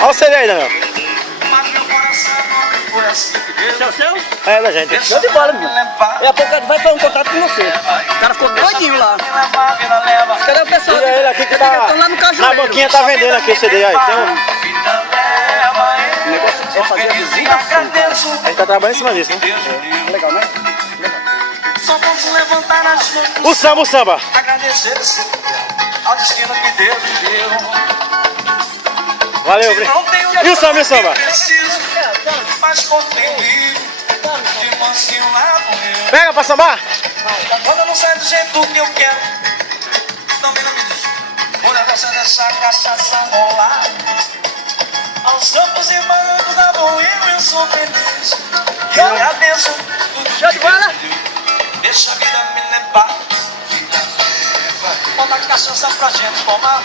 Olha o CD aí, Daniel. Esse é o seu? É, da gente. Show de bola, meu. Daqui a pouco vai fazer um contato com você. O cara ficou doidinho lá. Cadê o pessoal? Olha ele aqui que tá Estão lá no na cajueiro. banquinha, tá vendendo aqui o CD aí. Então, O negócio é fazer a visita. a gente tá trabalhando em cima disso, né? Legal, né? Só vamos levantar as mãos. O samba, o samba. Agradecer ao destino que Deus me deu. Valeu, Bri. Não tenho E o samba, e o samba? preciso, mas contribuir. De mansinho lá morreu. Pega pra sambar. Quando eu não saio do jeito que eu quero, também não me diz. O negócio é deixar a cachaça rolar. Aos campos e bancos da boêmia eu sou feliz. E agradeço tudo Show de bola. Deixa a vida me levar. Bota a cachaça pra gente tomar.